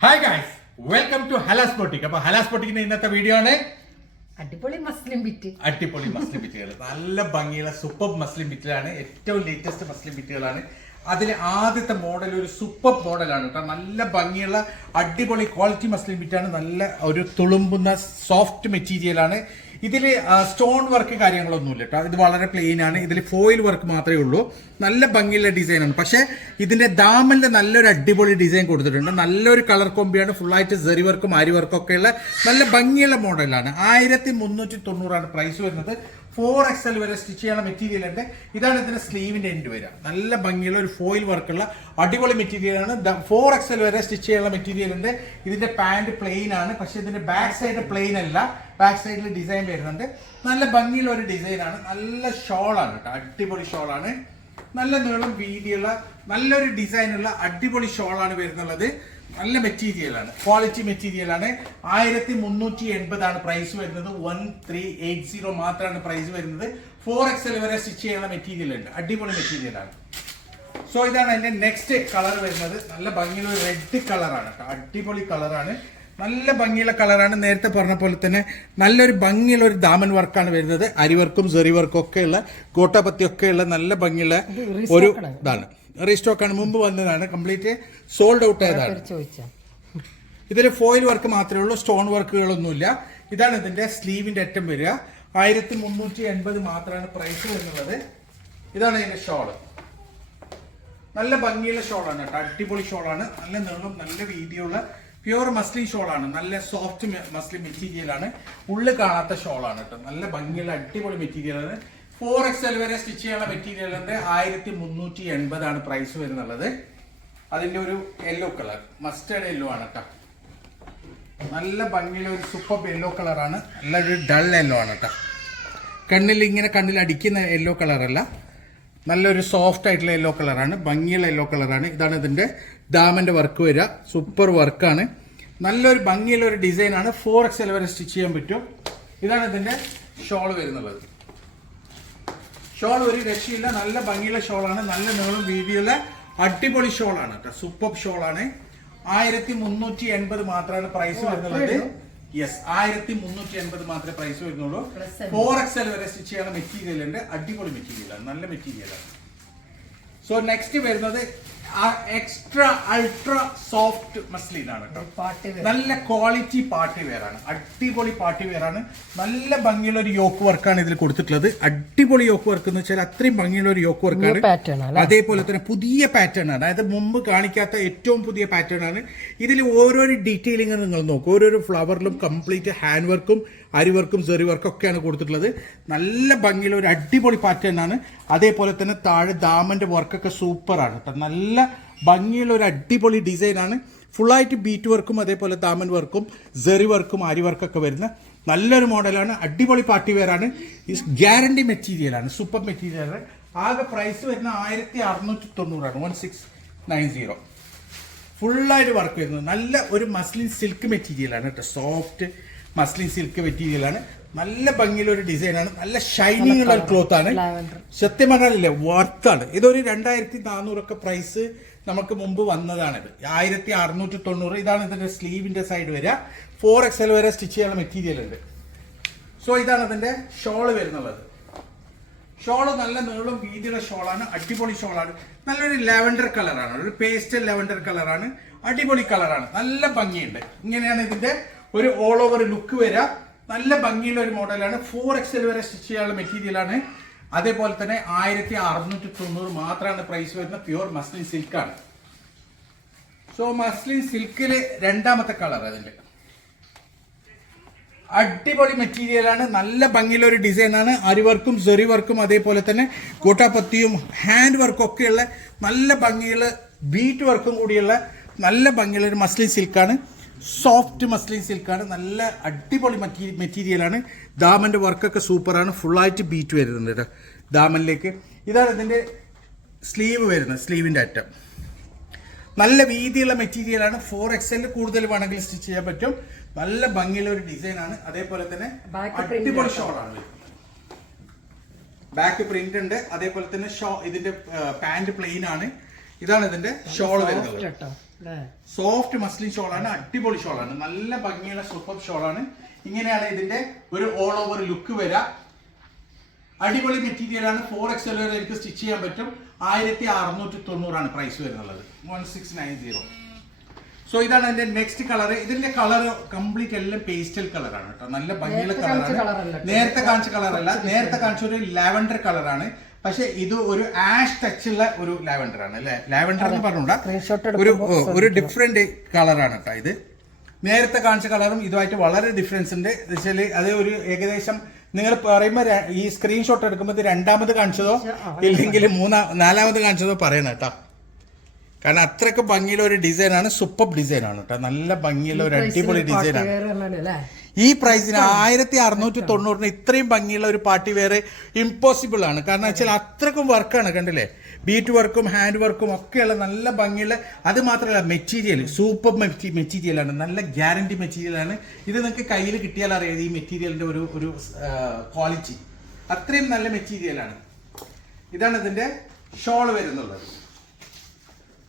Hi guys welcome to Halas boutique അപ്പൊ ഹലാസ് ബോട്ടിക്കിന്റെ ഇന്നത്തെ video ആണ്. അടിപൊളി മസ്ലിം ബിറ്റ് അടിപൊളി മസ്ലിം ബിറ്റുകൾ നല്ല ഭംഗിയുള്ള സൂപ്പർ മസ്ലിം ബിറ്റുകളാണ് ഏറ്റവും ലേറ്റസ്റ്റ് മസ്ലിം ബിറ്റുകളാണ് അതിൽ ആദ്യത്തെ മോഡൽ ഒരു സൂപ്പർ മോഡലാണ് കേട്ടോ. നല്ല ഭംഗിയുള്ള അടിപൊളി ക്വാളിറ്റി മസ്ലിം ബിറ്റാണ് നല്ല ഒരു തുളുമ്പുന്ന സോഫ്റ്റ് മെറ്റീരിയലാണ് ഇതിൽ സ്റ്റോൺ വർക്ക് കാര്യങ്ങളൊന്നുമില്ല കേട്ടോ. ഇത് വളരെ പ്ലെയിൻ ആണ്. ഇതിൽ ഫോയിൽ വർക്ക് മാത്രമേ ഉള്ളൂ. നല്ല ഭംഗിയുള്ള ഡിസൈനാണ് പക്ഷേ ഇതിന്റെ ദാമലിന്റെ നല്ലൊരു അടിപൊളി ഡിസൈൻ കൊടുത്തിട്ടുണ്ട്. നല്ലൊരു കളർ കൊമ്പിയാണ് ഫുള്ളായിട്ട് സെറി വർക്കും ആരി വർക്കും ഒക്കെയുള്ള നല്ല ഭംഗിയുള്ള മോഡലാണ് ആയിരത്തി മുന്നൂറ്റി തൊണ്ണൂറാണ് പ്രൈസ് വരുന്നത്. ഫോർ എക്സ് എൽ വരെ സ്റ്റിച്ച് ചെയ്യുന്ന മെറ്റീരിയൽ ഉണ്ട്. ഇതാണ് ഇതിന്റെ സ്ലീവിന്റെ എൻഡ് വരിക. നല്ല ഭംഗിയുള്ള ഒരു ഫോയിൽ വർക്കുള്ള അടിപൊളി മെറ്റീരിയലാണ് ഫോർ എക്സ് എൽ വരെ സ്റ്റിച്ച് ചെയ്യാനുള്ള മെറ്റീരിയൽ ഉണ്ട്. ഇതിന്റെ പാന്റ് പ്ലെയിൻ ആണ്. പക്ഷെ ഇതിന്റെ ബാക്ക് സൈഡ് പ്ലെയിൻ അല്ല. ബാക്ക് സൈഡിൽ ഡിസൈൻ വരുന്നുണ്ട്. നല്ല ഭംഗിയുള്ള ഒരു ഡിസൈനാണ് നല്ല ഷോളാണ് കേട്ടോ. അടിപൊളി ഷോളാണ് നല്ല നീളം വീതിയുള്ള നല്ലൊരു ഡിസൈനുള്ള അടിപൊളി ഷോളാണ് വരുന്നുള്ളത്. നല്ല മെറ്റീരിയലാണ് ക്വാളിറ്റി മെറ്റീരിയലാണ് ആയിരത്തി മുന്നൂറ്റി എൺപതാണ് പ്രൈസ് വരുന്നത്. വൺ ത്രീ എയ്റ്റ് സീറോ മാത്രമാണ് പ്രൈസ് വരുന്നത്. ഫോർ എക്സ് വരെ സ്റ്റിച്ച് ചെയ്യുന്ന മെറ്റീരിയൽ ഉണ്ട്. അടിപൊളി മെറ്റീരിയലാണ് സോ ഇതാണ് അതിന്റെ നെക്സ്റ്റ് കളർ വരുന്നത്. നല്ല ഭംഗിയുള്ള റെഡ് കളറാണ് കേട്ടോ. അടിപൊളി കളറാണ് നല്ല ഭംഗിയുള്ള കളറാണ് നേരത്തെ പറഞ്ഞ പോലെ തന്നെ നല്ലൊരു ഭംഗിയുള്ള ഒരു ദാമൻ വർക്കാണ് വരുന്നത്. അരിവർക്കും സെറി വർക്കും ഒക്കെയുള്ള കോട്ടപത്തി ഒക്കെയുള്ള നല്ല ഭംഗിയുള്ള ഒരു ഇതാണ്. റീസ്റ്റോക്ക് ആണ് മുമ്പ് വന്നതാണ്. കംപ്ലീറ്റ് സോൾഡ് ഔട്ട് ആയതാണ്. ഇതൊരു ഫോയിൽ വർക്ക് മാത്രമേ ഉള്ളൂ. സ്റ്റോൺ വർക്കുകളൊന്നുമില്ല. ഇതാണ് ഇതിന്റെ സ്ലീവിന്റെ അറ്റം വരിക. ആയിരത്തി മുന്നൂറ്റി എൺപത് മാത്രമാണ് പ്രൈസ് വരുന്നത്. ഇതാണ് ഇതിന്റെ ഷോൾ. നല്ല ഭംഗിയുള്ള ഷോളാണ് കേട്ടോ. അടിപൊളി ഷോളാണ്. നല്ല നീളം നല്ല വീതിയുള്ള പ്യുവർ മസ്ലിൻ ഷോളാണ്. നല്ല സോഫ്റ്റ് മസ്ലിൻ മെറ്റീരിയലാണ് ഉള്ളിൽ കാണാത്ത ഷോളാണ് കേട്ടോ. നല്ല ഭംഗിയുള്ള അടിപൊളി മെറ്റീരിയലാണ് ഫോർ എക്സ് എൽ വരെ സ്റ്റിച്ച് ചെയ്യാനുള്ള മെറ്റീരിയൽ ഉണ്ട്. ആയിരത്തി മുന്നൂറ്റി എൺപതാണ് പ്രൈസ് വരുന്നുള്ളത്. അതിന്റെ ഒരു യെല്ലോ കളർ മസ്റ്റേഡ് യെല്ലോ ആണ് കേട്ടോ നല്ല ഭംഗിയുള്ള ഒരു സൂപ്പർ യെല്ലോ കളറാണ് നല്ലൊരു ഡൾ യെല്ലോ ആണ് കേട്ടോ കണ്ണിൽ ഇങ്ങനെ കണ്ണിൽ അടിക്കുന്ന യെല്ലോ കളറല്ല നല്ലൊരു സോഫ്റ്റ് ആയിട്ടുള്ള യെല്ലോ കളറാണ് ഭംഗിയുള്ള യെല്ലോ കളറാണ് ഇതാണ് ഇതിന്റെ ഡാമിന്റെ വർക്ക് വരിക. സൂപ്പർ വർക്കാണ് നല്ലൊരു ഭംഗിയുള്ള ഒരു ഡിസൈനാണ് ഫോർ എക്സ് എൽ വരെ സ്റ്റിച്ച് ചെയ്യാൻ പറ്റും. ഇതാണ് ഇതിന്റെ ഷോൾ വരുന്നുള്ളത്. ഷോൾ ഒരു രക്ഷയില്ല നല്ല ഭംഗിയുള്ള ഷോളാണ് നല്ല നീളം വീതിയുള്ള അടിപൊളി ഷോളാണ് കേട്ടോ. സൂപ്പർ ഷോളാണ്. ആയിരത്തി മുന്നൂറ്റി എൺപത് മാത്രമാണ് പ്രൈസ് വരുന്നത്. യെസ് ആയിരത്തി മുന്നൂറ്റി എൺപത് മാത്രമേ പ്രൈസ് വരുന്നുള്ളൂ. ഫോർ എക്സ് എൽ വരെ സ്റ്റിച്ച് ചെയ്യുന്ന മെറ്റീരിയൽ ഉണ്ട്. അടിപൊളി മെറ്റീരിയലാണ് നല്ല മെറ്റീരിയലാണ് സോ നെക്സ്റ്റ് വരുന്നത് എക്സ്ട്രാ അൾട്രാ സോഫ്റ്റ് മസ്ലിൻ ഇതാണ് കേട്ടോ. നല്ല ക്വാളിറ്റി പാർട്ടി വെയറാണ് അടിപൊളി പാർട്ടി വെയറാണ് നല്ല ഭംഗിയുള്ള ഒരു യോക്ക് വർക്കാണ് ഇതിൽ കൊടുത്തിട്ടുള്ളത്. അടിപൊളി യോക്ക് വർക്ക് എന്ന് വെച്ചാൽ അത്രയും ഭംഗിയുള്ള ഒരു യോക്ക് വർക്കാണ് അതേപോലെ തന്നെ പുതിയ പാറ്റേൺ ആണ്. അതായത് മുമ്പ് കാണിക്കാത്ത ഏറ്റവും പുതിയ പാറ്റേൺ ആണ്. ഇതിൽ ഓരോരോ ഡീറ്റെയിലിംഗ് നിങ്ങൾ നോക്കും ഓരോരോ ഫ്ലവറിലും കംപ്ലീറ്റ് ഹാൻഡ് വർക്കും അരി വർക്കും സെറി വർക്കും ഒക്കെയാണ് കൊടുത്തിട്ടുള്ളത്. നല്ല ഭംഗിയുള്ള ഒരു അടിപൊളി പാറ്റേൺ ആണ്. അതേപോലെ തന്നെ താഴെ ദാമന്റെ വർക്കൊക്കെ സൂപ്പറാണ് കേട്ടോ നല്ല ഭംഗിയുള്ള ഒരു അടിപൊളി ഡിസൈനാണ്. ഫുള്ളായിട്ട് ബീറ്റ് വർക്കും അതേപോലെ താമൻ വർക്കും ജെറി വർക്കും ആരി വർക്കൊക്കെ വരുന്ന നല്ലൊരു മോഡലാണ്. അടിപൊളി പാർട്ടി വെയറാണ് ഗ്യാരണ്ടി മെറ്റീരിയലാണ് സൂപ്പർ മെറ്റീരിയൽ ആണ്. ആകെ പ്രൈസ് വരുന്ന ആയിരത്തി അറുന്നൂറ്റി തൊണ്ണൂറാണ് വൺ സിക്സ് നയൻ സീറോ ഫുള്ളായിട്ട് വർക്ക് വരുന്നത്. നല്ല ഒരു മസ്ലിൻ സിൽക്ക് മെറ്റീരിയലാണ് കേട്ടോ. സോഫ്റ്റ് മസ്ലിൻ സിൽക്ക് മെറ്റീരിയലാണ് നല്ല ഭംഗിയുള്ള ഒരു ഡിസൈനാണ്. നല്ല ഷൈനിങ് ഉള്ള ഒരു ക്ലോത്ത് ആണ്. സത്യം പറഞ്ഞാലില്ലേ വർത്താണ് ഇതൊരു രണ്ടായിരത്തി നാനൂറൊക്കെ പ്രൈസ് നമുക്ക് മുമ്പ് വന്നതാണിത് ആയിരത്തി അറുന്നൂറ്റി തൊണ്ണൂറ്. ഇതാണ് ഇതിന്റെ സ്ലീവിന്റെ സൈഡ് വരിക. ഫോർ എക്സ് എൽ വരെ സ്റ്റിച്ച് ചെയ്യാനുള്ള മെറ്റീരിയൽ ഉണ്ട്. സോ ഇതാണ് ഇതിന്റെ ഷോൾ വരുന്നുള്ളത്. ഷോൾ നല്ല നീളം വീതിയുള്ള ഷോളാണ് അടിപൊളി ഷോളാണ് നല്ലൊരു ലെവൻഡർ കളറാണ് ഒരു പേസ്റ്റൽ ലെവൻഡർ കളറാണ് അടിപൊളി കളറാണ് നല്ല ഭംഗിയുണ്ട്. ഇങ്ങനെയാണ് ഇതിന്റെ ഒരു ഓൾ ഓവർ ലുക്ക് വരിക. നല്ല ഭംഗിയുള്ള ഒരു മോഡലാണ്. ഫോർ എക്സൽ വരെ സ്റ്റിച്ച് ചെയ്യാനുള്ള മെറ്റീരിയലാണ് അതേപോലെ തന്നെ ആയിരത്തി അറുന്നൂറ്റി തൊണ്ണൂറ് മാത്രമാണ് പ്രൈസ് വരുന്ന പ്യുവർ മസ്ലിൻ സിൽക്കാണ് സോ മസ്ലിൻ സിൽക്കിൽ രണ്ടാമത്തെ കളർ അതിന്റെ. അടിപൊളി മെറ്റീരിയലാണ് നല്ല ഭംഗിയുള്ള ഒരു ഡിസൈനാണ് അരിവർക്കും സെറി വർക്കും അതേപോലെ തന്നെ കൂട്ടാപ്പത്തിയും ഹാൻഡ് വർക്കും ഒക്കെയുള്ള നല്ല ഭംഗിയുള്ള ബീറ്റ് വർക്കും കൂടിയുള്ള നല്ല ഭംഗിയുള്ള ഒരു മസ്ലിൻ സിൽക്കാണ് സോഫ്റ്റ് മസ്ലിൻ സിൽക്കാണ് നല്ല അടിപൊളി മെറ്റീരിയലാണ് ദാമന്റെ വർക്കൊക്കെ സൂപ്പറാണ് ഫുള്ളായിട്ട് ബീറ്റ് വരുന്നുണ്ട് കേട്ടോ ദാമനിലേക്ക്. ഇതാണ് ഇതിന്റെ സ്ലീവ് വരുന്നത് സ്ലീവിന്റെ അറ്റം. നല്ല വീതിയുള്ള മെറ്റീരിയലാണ് ഫോർ എക്സ് കൂടുതൽ വേണമെങ്കിൽ സ്റ്റിച്ച് ചെയ്യാൻ പറ്റും. നല്ല ഭംഗിയുള്ള ഒരു ഡിസൈൻ ആണ്. അതേപോലെ തന്നെ അടിപൊളി ആണ്. ഷോളാണ് ബാക്ക് പ്രിന്റ് ഉണ്ട്. അതേപോലെ തന്നെ ഷോ ഇതിന്റെ പാന്റ് പ്ലെയിൻ ആണ്. ഇതാണ് ഇതിന്റെ ഷോൾ വരുന്നത്. സോഫ്റ്റ് മസ്ലിൻ ഷോളാണ് അടിപൊളി ഷോളാണ് നല്ല ഭംഗിയുള്ള സൂപ്പർ ഷോളാണ് ഇങ്ങനെയാണ് ഇതിന്റെ ഒരു ഓൾ ഓവർ ലുക്ക് വരിക അടിപൊളി മെറ്റീരിയൽ ആണ്. ഫോർ എക്സ് വരെ എനിക്ക് സ്റ്റിച്ച് ചെയ്യാൻ പറ്റും. ആയിരത്തി അറുന്നൂറ്റി തൊണ്ണൂറാണ് price വരുന്നുള്ളത് one six nine zero so ഇതാണ് എന്റെ നെക്സ്റ്റ് കളർ ഇതിന്റെ കളർ കംപ്ലീറ്റ് എല്ലാം പേസ്റ്റൽ കളറാണ് കേട്ടോ. നല്ല ഭംഗിയുള്ള നേരത്തെ കാണിച്ച കളറാണ് നേരത്തെ കാണിച്ച കളറല്ല നേരത്തെ കാണിച്ച ഒരു ലാവൻഡർ കളറാണ് പക്ഷെ ഇത് ഒരു ആഷ് ടച്ച് ഉള്ള ഒരു ലാവൻഡർ ആണ് അല്ലെ? ലാവൻഡർ എന്ന് പറഞ്ഞൂടാ ഒരു ഒരു ഡിഫറെന്റ് കളറാണ് കേട്ടോ ഇത്. നേരത്തെ കാണിച്ച കളറും ഇതുമായിട്ട് വളരെ ഡിഫറൻസ് ഉണ്ട്. വെച്ചാൽ അത് ഒരു ഏകദേശം നിങ്ങൾ പറയുമ്പോൾ ഈ സ്ക്രീൻഷോട്ട് എടുക്കുമ്പോൾ രണ്ടാമത് കാണിച്ചതോ ഇല്ലെങ്കിൽ മൂന്നാ നാലാമത് കാണിച്ചതോ പറയണം കേട്ടോ കാരണം അത്രയ്ക്ക് ഭംഗിയുള്ള ഒരു ഡിസൈനാണ് സൂപ്പർ ഡിസൈനാണ് കേട്ടോ നല്ല ഭംഗിയുള്ള ഒരു അടിപൊളി ഡിസൈനാണ് ഈ പ്രൈസിന് ആയിരത്തി അറുന്നൂറ്റി തൊണ്ണൂറിന് ഇത്രയും ഭംഗിയുള്ള ഒരു പാർട്ടി വേറെ ഇമ്പോസിബിൾ ആണ്. കാരണം വെച്ചാൽ അത്രക്കും വർക്കാണ് കണ്ടില്ലേ? ബീറ്റ് വർക്കും ഹാൻഡ് വർക്കും ഒക്കെയുള്ള നല്ല ഭംഗിയുള്ള അത് മാത്രമല്ല മെറ്റീരിയൽ സൂപ്പർ മെറ്റീരിയൽ ആണ്. നല്ല ഗ്യാരണ്ടി മെറ്റീരിയലാണ് ഇത് നിങ്ങൾക്ക് കയ്യിൽ കിട്ടിയാൽ അറിയാം ഈ മെറ്റീരിയലിന്റെ ഒരു ഒരു ക്വാളിറ്റി അത്രയും നല്ല മെറ്റീരിയലാണ് ഇതാണ് ഇതിന്റെ ഷോൾ വരുന്നുള്ളത്.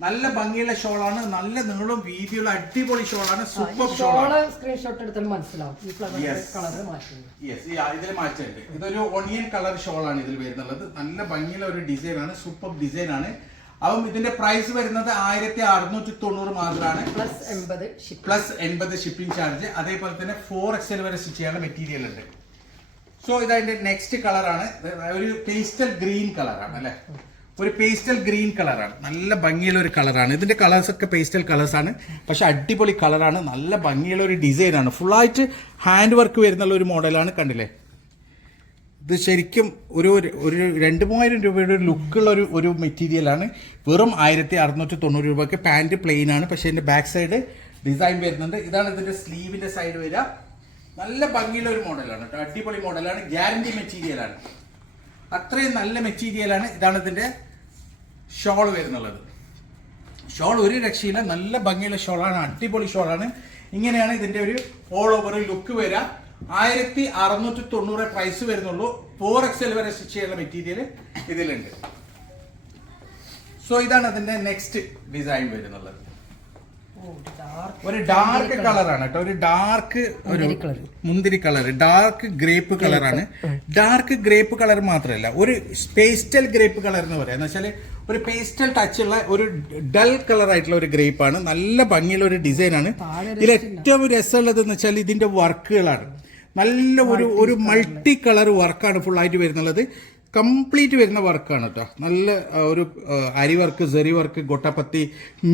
നല്ല ഭംഗിയുള്ള ഷോളാണ്. നല്ല നീളും വീതിയുള്ള അടിപൊളി ഷോളാണ്. സൂപ്പർ ഷോളാണ്. ഷോൾ സ്ക്രീൻഷോട്ട് എടുത്താൽ മനസ്സിലാവും. യെസ് ഇതിൽ മാറ്റുണ്ട് ഇതൊരു ഒണിയൻ കളർ ഷോളാണ് ഇതിൽ വരുന്നുള്ളത്. നല്ല ഭംഗിയുള്ള ഒരു ഡിസൈൻ ആണ്. സൂപ്പർ ഡിസൈൻ ആണ്. അപ്പം ഇതിന്റെ പ്രൈസ് വരുന്നത് ആയിരത്തി അറുന്നൂറ്റി തൊണ്ണൂറ് മാത്രമാണ്. പ്ലസ് എൺപത് പ്ലസ് എൺപത് ഷിപ്പിംഗ് ചാർജ് അതേപോലെ തന്നെ ഫോർ എക്സൽ വരെ സ്റ്റിച്ച് ചെയ്യാനുള്ള മെറ്റീരിയൽ ഉണ്ട്. സോ ഇതതിന്റെ നെക്സ്റ്റ് കളറാണ് ഒരു പേസ്റ്റൽ ഗ്രീൻ കളറാണ് അല്ലെ? ഒരു പേസ്റ്റൽ ഗ്രീൻ കളറാണ് നല്ല ഭംഗിയുള്ള ഒരു കളറാണ് ഇതിന്റെ കളേഴ്സ് ഒക്കെ പേസ്റ്റൽ കളേഴ്സ് ആണ്. പക്ഷെ അടിപൊളി കളറാണ് നല്ല ഭംഗിയുള്ള ഒരു ഡിസൈൻ ആണ് ആയിട്ട് ഹാൻഡ് വർക്ക് വരുന്നുള്ള ഒരു മോഡലാണ് കണ്ടില്ലേ? ഇത് ശരിക്കും ഒരു ഒരു- രണ്ട് മൂവായിരം രൂപയുടെ ഒരു ലുക്കുള്ള ഒരു ഒരു മെറ്റീരിയലാണ് വെറും ആയിരത്തി അറുന്നൂറ്റി തൊണ്ണൂറ് രൂപയ്ക്ക് പാന്റ് പ്ലെയിൻ ആണ്. പക്ഷേ ഇതിന്റെ ബാക്ക് സൈഡ് ഡിസൈൻ വരുന്നുണ്ട്. ഇതാണ് ഇതിന്റെ സ്ലീവിന്റെ സൈഡ് വരിക. നല്ല ഭംഗിയുള്ള ഒരു മോഡലാണ് കേട്ടോ. അടിപൊളി മോഡലാണ് ഗ്യാരണ്ടി മെറ്റീരിയലാണ് അത്രയും നല്ല മെറ്റീരിയലാണ് ഇതാണ് ഇതിന്റെ ഷോൾ വരുന്നുള്ളത്. ഷോൾ ഒരു രക്ഷയില്ല നല്ല ഭംഗിയുള്ള ഷോളാണ് അടിപൊളി ഷോളാണ്. ഇങ്ങനെയാണ് ഇതിന്റെ ഒരു ഓൾ ഓവർ ലുക്ക് വരിക ആയിരത്തി അറുന്നൂറ്റി തൊണ്ണൂറ് പ്രൈസ് വരുന്നുള്ളൂ. ഫോർ എക്സൽ വരെ സ്റ്റിച്ച് ചെയ്യുന്ന മെറ്റീരിയൽ ഇതിലുണ്ട്. സോ ഇതാണ് അതിന്റെ നെക്സ്റ്റ് ഡിസൈൻ വരുന്നുള്ളത്. ഒരു ഡാർക്ക് കളറാണ് കേട്ടോ. ഒരു ഡാർക്ക് ഒരു മുന്തിരി കളർ ഡാർക്ക് ഗ്രേപ്പ് കളറാണ് ഡാർക്ക് ഗ്രേപ്പ് കളർ മാത്രമല്ല ഒരു പേസ്റ്റൽ ഗ്രേപ്പ് കളർ എന്ന് പറയാം. എന്ന് വെച്ചാൽ ഒരു പേസ്റ്റൽ ടച്ച് ഉള്ള ഒരു ഡൽ കളർ ആയിട്ടുള്ള ഒരു ഗ്രേപ്പ് ആണ്. നല്ല ഭംഗിയുള്ള ഒരു ഡിസൈൻ ആണ്. ഇതിൽ ഏറ്റവും രസമുള്ളത് എന്ന് വെച്ചാൽ ഇതിന്റെ വർക്കുകളാണ് നല്ല ഒരു ഒരു മൾട്ടി കളർ വർക്കാണ് ഫുൾ ആയിട്ട് വരുന്നുള്ളത്. കംപ്ലീറ്റ് വരുന്ന വർക്കാണ് കേട്ടോ നല്ല ഒരു അരി വർക്ക് സെറി വർക്ക് ഗൊട്ടപ്പത്തി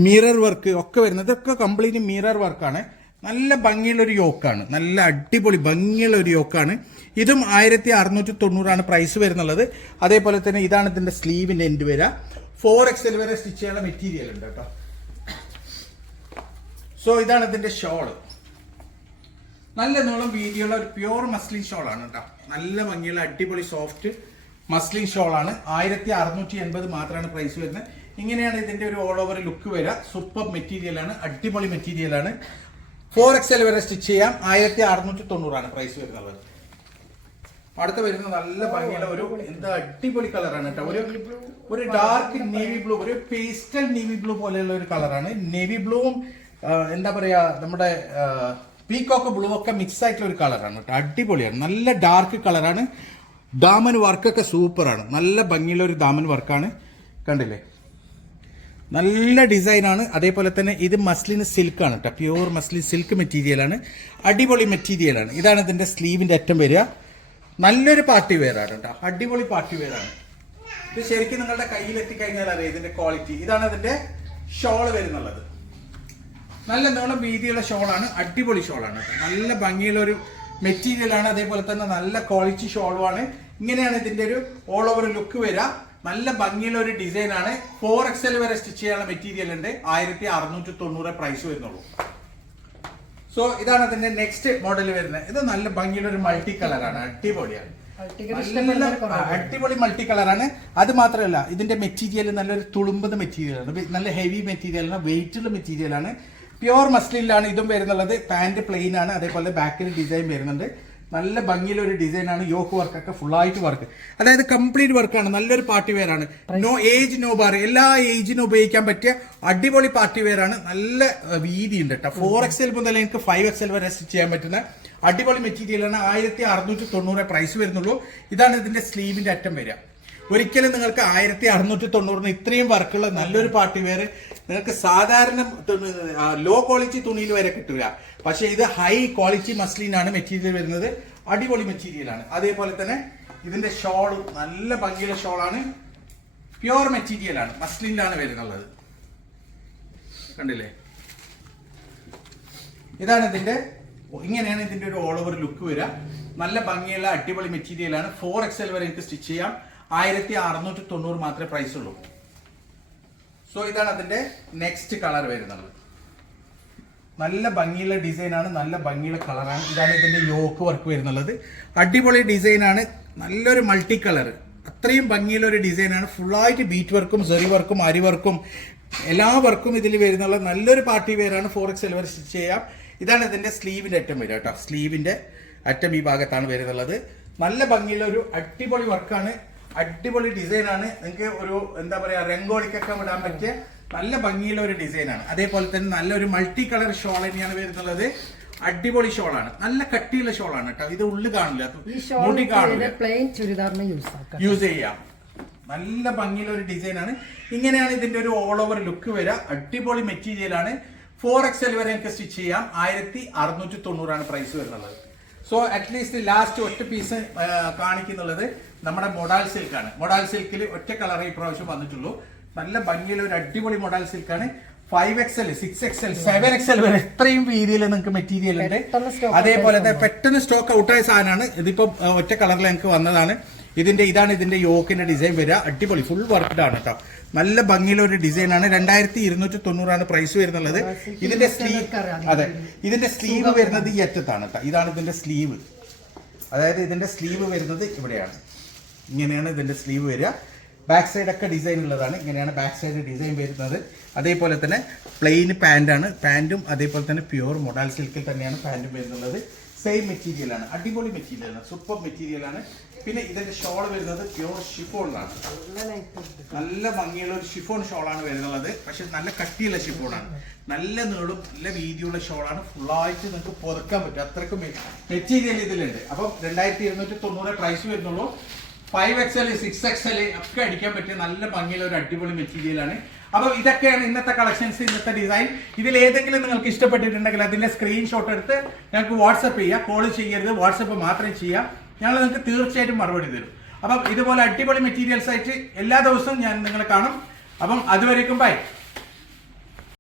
മിറർ വർക്ക് ഒക്കെ വരുന്നത് ഇതൊക്കെ കംപ്ലീറ്റ് മിറർ വർക്കാണ്. നല്ല ഭംഗിയുള്ള ഒരു യോക്കാണ്. നല്ല അടിപൊളി ഭംഗിയുള്ള ഒരു യോക്കാണ്. ഇതും ആയിരത്തി അറുന്നൂറ്റി തൊണ്ണൂറാണ് പ്രൈസ് വരുന്നുള്ളത്. അതേപോലെ തന്നെ ഇതാണ് ഇതിന്റെ സ്ലീവിന്റെ എൻഡ് വരിക ഫോർ എക്സൽ വരെ സ്റ്റിച്ച് ചെയ്യാനുള്ള മെറ്റീരിയൽ ഉണ്ട് കേട്ടോ സോ ഇതാണ് ഇതിന്റെ ഷോൾ നല്ല നീളം വീതിയുള്ള ഒരു പ്യുവർ മസ്ലിൻ ഷോളാണ് കേട്ടോ നല്ല ഭംഗിയുള്ള അടിപൊളി സോഫ്റ്റ് മസ്ലിൻ ഷോളാണ്. ആയിരത്തി അറുന്നൂറ്റി എൺപത് മാത്രമാണ് പ്രൈസ് വരുന്നത്. ഇങ്ങനെയാണ് ഇതിന്റെ ഒരു ഓൾ ഓവർ ലുക്ക് വരിക. സൂപ്പർ മെറ്റീരിയൽ ആണ്. അടിപൊളി മെറ്റീരിയൽ ആണ്. ഫോർ എൽ വരെ സ്റ്റിച്ച് ചെയ്യാം. ആയിരത്തി അറുന്നൂറ്റി തൊണ്ണൂറാണ് പ്രൈസ് വരുന്നത് അടുത്ത വരുന്ന നല്ല ഭംഗിയുള്ള ഒരു എന്താ അടിപൊളി കളറാണ് കേട്ടോ. ഒരു ഒരു ഡാർക്ക് നേവി ബ്ലൂ ഒരു പേസ്റ്റൽ നേവി ബ്ലൂ പോലെയുള്ള ഒരു കളറാണ് നേവി ബ്ലൂവും എന്താ പറയാ നമ്മുടെ പീക്കോക്ക് ബ്ലൂ ഒക്കെ മിക്സ് ആയിട്ടുള്ള ഒരു കളറാണ് കേട്ടോ. അടിപൊളിയാണ്. നല്ല ഡാർക്ക് കളറാണ് ദാമൻ വർക്കൊക്കെ സൂപ്പറാണ്. നല്ല ഭംഗിയുള്ള ഒരു ദാമൻ വർക്കാണ്. കണ്ടില്ലേ? നല്ല ഡിസൈനാണ്. അതേപോലെ തന്നെ ഇത് മസ്ലിന് സിൽക്കാണ് കേട്ടോ പ്യുവർ മസ്ലിൻ സിൽക്ക് മെറ്റീരിയലാണ്. അടിപൊളി മെറ്റീരിയലാണ്. ഇതാണ് ഇതിന്റെ സ്ലീവിന്റെ അറ്റം വരിക. നല്ലൊരു പാർട്ടി വെയർ ആണ് കേട്ടോ അടിപൊളി പാർട്ടി വെയർ ആണ്. ഇത് ശരിക്കും നിങ്ങളുടെ കയ്യിൽ എത്തിക്കഴിഞ്ഞാൽ അറിയാം ഇതിന്റെ ക്വാളിറ്റി. ഇതാണ് അതിന്റെ ഷോൾ വരുന്നുള്ളത്. നല്ല നീളം വീതിയുള്ള ഷോളാണ്. അടിപൊളി ഷോളാണ് നല്ല ഭംഗിയുള്ള ഒരു മെറ്റീരിയൽ ആണ് അതേപോലെ തന്നെ നല്ല ക്വാളിറ്റി ഷോളുമാണ്. ഇങ്ങനെയാണ് ഇതിന്റെ ഒരു ഓൾ ഓവർ ലുക്ക് വരിക. നല്ല ഭംഗിയുള്ള ഒരു ഡിസൈൻ ആണ്. ഫോർ എക്സൽ വരെ സ്റ്റിച്ച് ചെയ്യാനുള്ള മെറ്റീരിയൽ ഉണ്ട്. ആയിരത്തി അറുന്നൂറ്റി തൊണ്ണൂറ് പ്രൈസ് വരുന്നുള്ളൂ. സോ ഇതാണ് അതിന്റെ നെക്സ്റ്റ് മോഡൽ വരുന്നത്. ഇത് നല്ല ഭംഗിയുള്ള ഒരു മൾട്ടി കളറാണ് അടിപൊളിയാണ്. അടിപൊളി മൾട്ടി കളറാണ് അത് മാത്രമല്ല ഇതിന്റെ മെറ്റീരിയൽ നല്ലൊരു തുളുമ്പുന്ന മെറ്റീരിയലാണ് നല്ല ഹെവി മെറ്റീരിയലാണ് വെയിറ്റുള്ള മെറ്റീരിയലാണ് പ്യുവർ മസ്ലിനിലാണ് ഇതും വരുന്നുള്ളത്. പാന്റ് പ്ലെയിൻ ആണ്. അതേപോലെ ബാക്കിൽ ഡിസൈൻ വരുന്നുണ്ട്. നല്ല ഭംഗിയിലൊരു ഡിസൈനാണ് യോക്ക് വർക്ക് ഒക്കെ ഫുള്ളായിട്ട് വർക്ക് അതായത് കംപ്ലീറ്റ് വർക്കാണ് നല്ലൊരു പാർട്ടി വെയറാണ് ആണ്. നോ ഏജ് നോ ബാർ എല്ലാ ഏജിനും ഉപയോഗിക്കാൻ പറ്റിയ അടിപൊളി പാർട്ടി വെയറാണ് ആണ്. നല്ല വീതി ഉണ്ട് കേട്ടോ ഫോർ എക്സ് എൽ മുതൽ എനിക്ക് ഫൈവ് എക്സ് എൽ വരെ സ്റ്റിച്ച് ചെയ്യാൻ പറ്റുന്ന അടിപൊളി മെറ്റീരിയലാണ് ആയിരത്തി അറുന്നൂറ്റി തൊണ്ണൂറ് പ്രൈസ് വരുന്നുള്ളൂ. ഇതാണ് ഇതിന്റെ സ്ലീവിന്റെ അറ്റം വരിക. ഒരിക്കലും നിങ്ങൾക്ക് ആയിരത്തി അറുന്നൂറ്റി തൊണ്ണൂറിന് ഇത്രയും വർക്കുള്ള നല്ലൊരു പാർട്ടി വെയർ നിങ്ങൾക്ക് സാധാരണ ലോ ക്വാളിറ്റി തുണിയിൽ വരെ കിട്ടില്ല പക്ഷേ ഇത് ഹൈ ക്വാളിറ്റി മസ്ലിനാണ് മെറ്റീരിയൽ വരുന്നത്. അടിപൊളി മെറ്റീരിയലാണ് അതേപോലെ തന്നെ ഇതിന്റെ ഷോൾ നല്ല ഭംഗിയുള്ള ഷോളാണ് പ്യുവർ മെറ്റീരിയലാണ് മസ്ലിനിലാണ് വരുന്നുള്ളത്. കണ്ടില്ലേ? ഇതാണ് ഇതിന്റെ ഇങ്ങനെയാണ് ഇതിന്റെ ഒരു ഓൾ ഓവർ ലുക്ക് വരിക. നല്ല ഭംഗിയുള്ള അടിപൊളി മെറ്റീരിയലാണ് ഫോർ എക്സ് എൽ വരെ എനിക്ക് സ്റ്റിച്ച് ചെയ്യാം. ആയിരത്തി അറുന്നൂറ്റി തൊണ്ണൂറ് മാത്രമേ പ്രൈസ് ഉള്ളൂ. സോ ഇതാണ് അതിന്റെ നെക്സ്റ്റ് കളർ വരുന്നത്. നല്ല ഭംഗിയുള്ള ഡിസൈനാണ് നല്ല ഭംഗിയുള്ള കളറാണ് ഇതാണ് ഇതിന്റെ യോക്ക് വർക്ക് വരുന്നുള്ളത്. അടിപൊളി ഡിസൈനാണ് നല്ലൊരു മൾട്ടി കളർ അത്രയും ഭംഗിയുള്ള ഒരു ഡിസൈനാണ് ഫുള്ളായിട്ട് ബീറ്റ് വർക്കും സെറി വർക്കും അരി വർക്കും എല്ലാ വർക്കും ഇതിൽ വരുന്നുള്ള നല്ലൊരു പാർട്ടി വെയറാണ് ഫോർ എക്സ് സിൽവർ സ്റ്റിച്ച് ചെയ്യാം. ഇതാണ് ഇതിന്റെ സ്ലീവിന്റെ അറ്റം വരിക കേട്ടോ സ്ലീവിന്റെ അറ്റം ഈ ഭാഗത്താണ് വരുന്നുള്ളത്. നല്ല ഭംഗിയുള്ള ഒരു അടിപൊളി വർക്കാണ് അടിപൊളി ഡിസൈനാണ്. നിങ്ങൾക്ക് ഒരു എന്താ പറയാ രംഗോളിക്കൊക്കെ വിടാൻ പറ്റിയ നല്ല ഭംഗിയുള്ള ഒരു ഡിസൈനാണ്. അതേപോലെ തന്നെ നല്ലൊരു മൾട്ടി കളർ ഷോൾ തന്നെയാണ് വരുന്നുള്ളത്. അടിപൊളി ഷോൾ ആണ് നല്ല കട്ടിയുള്ള ഷോൾ ആണ് കേട്ടോ. ഇത് ഉള്ളു കാണില്ല. മുടി കാണില്ല. പ്ലെയിൻ ചുരിദാറിന് യൂസ് യൂസ് ചെയ്യാം. നല്ല ഭംഗിയുള്ള ഒരു ഡിസൈനാണ്. ഇങ്ങനെയാണ് ഇതിന്റെ ഒരു ഓൾ ഓവർ ലുക്ക് വരിക അടിപൊളി മെറ്റീരിയൽ ആണ്. ഫോർ എക്സ് എൽ വരെ നിങ്ങൾക്ക് സ്റ്റിച്ച് ചെയ്യാം. ആയിരത്തി അറുന്നൂറ്റി തൊണ്ണൂറാണ് പ്രൈസ് വരുന്നത്. സോ അറ്റ്ലീസ്റ്റ് ലാസ്റ്റ് ഒറ്റ പീസ് കാണിക്കുന്നുള്ളത് നമ്മുടെ മൊഡാൽ സിൽക്കാണ് മൊഡാൽ സിൽക്കിൽ ഒറ്റ കളറേ ഇപ്രാവശ്യം വന്നിട്ടുള്ളൂ. നല്ല ഭംഗിയുള്ള ഒരു അടിപൊളി modal സിൽക്കാണ് five X L six X L seven X L വരെ എത്രയും രീതിയിൽ നിങ്ങൾക്ക് മെറ്റീരിയൽ ഉണ്ട്. അതേപോലെ തന്നെ പെട്ടെന്ന് സ്റ്റോക്ക് ഔട്ടായ സാധനമാണ്. ഇതിപ്പോ ഒറ്റ കളറിൽ ഞങ്ങൾക്ക് വന്നതാണ്. ഇതിന്റെ ഇതാണ് ഇതിന്റെ യോക്കിന്റെ ഡിസൈൻ വരിക. അടിപൊളി ഫുൾ വർക്ക്ഡ് ആണ് കേട്ടോ. നല്ല ഭംഗിയുള്ള ഒരു ഡിസൈൻ ആണ് രണ്ടായിരത്തി ഇരുന്നൂറ്റി തൊണ്ണൂറാണ് പ്രൈസ് വരുന്നുള്ളത് ഇതിന്റെ സ്ലീവ് അതെ. ഇതിന്റെ സ്ലീവ് വരുന്നത് ഈ അറ്റത്താണ് കേട്ടോ ഇതാണ് ഇതിന്റെ സ്ലീവ്. അതായത് ഇതിന്റെ സ്ലീവ് വരുന്നത് ഇവിടെയാണ്. ഇങ്ങനെയാണ് ഇതിന്റെ സ്ലീവ് വരിക. ബാക്ക് സൈഡ് ഒക്കെ ഡിസൈൻ ഉള്ളതാണ്. ഇങ്ങനെയാണ് ബാക്ക് സൈഡ് ഡിസൈൻ വരുന്നത്. അതേപോലെ തന്നെ പ്ലെയിൻ പാന്റാണ് പാന്റും അതേപോലെ തന്നെ പ്യുവർ മൊഡാൽ സിൽക്കിൽ തന്നെയാണ് പാന്റും വരുന്നുള്ളത് സെയിം മെറ്റീരിയലാണ് അടിപൊളി മെറ്റീരിയലാണ് സൂപ്പർ മെറ്റീരിയലാണ് പിന്നെ ഇതിന്റെ ഷോൾ വരുന്നത് പ്യുവർ ഷിഫോണിലാണ് നല്ല ഭംഗിയുള്ള ഒരു ഷിഫോൺ ഷോളാണ് വരുന്നത്. പക്ഷെ നല്ല കട്ടിയുള്ള ഷിഫോണാണ് നല്ല നീളും നല്ല വീതിയുള്ള ഷോളാണ് ഫുള്ളായിട്ട് നിങ്ങൾക്ക് പുതുക്കാൻ പറ്റും. അത്രക്കും മെറ്റീരിയൽ ഇതിലുണ്ട്. അപ്പം രണ്ടായിരത്തി ഇരുന്നൂറ്റി തൊണ്ണൂറ് പ്രൈസ് വരുന്നുള്ളൂ. Five X L six X L ഒക്കെ അടിക്കാൻ പറ്റിയ നല്ല ഭംഗിയുള്ള ഒരു അടിപൊളി മെറ്റീരിയലാണ്. അപ്പോൾ ഇതൊക്കെയാണ് ഇന്നത്തെ കളക്ഷൻസ് ഇന്നത്തെ ഡിസൈൻ ഇതിൽ ഏതെങ്കിലും നിങ്ങൾക്ക് ഇഷ്ടപ്പെട്ടിട്ടുണ്ടെങ്കിൽ അതിന്റെ സ്ക്രീൻഷോട്ട് എടുത്ത് ഞങ്ങൾക്ക് വാട്സപ്പ് ചെയ്യുക കോൾ ചെയ്യരുത് വാട്സപ്പ് മാത്രമേ ചെയ്യാം. ഞങ്ങൾ നിങ്ങൾക്ക് തീർച്ചയായിട്ടും മറുപടി തരും. അപ്പം ഇതുപോലെ അടിപൊളി മെറ്റീരിയൽസ് ആയിട്ട് എല്ലാ ദിവസവും ഞാൻ നിങ്ങളെ കാണും. അപ്പം അതുവരേക്കും ബൈ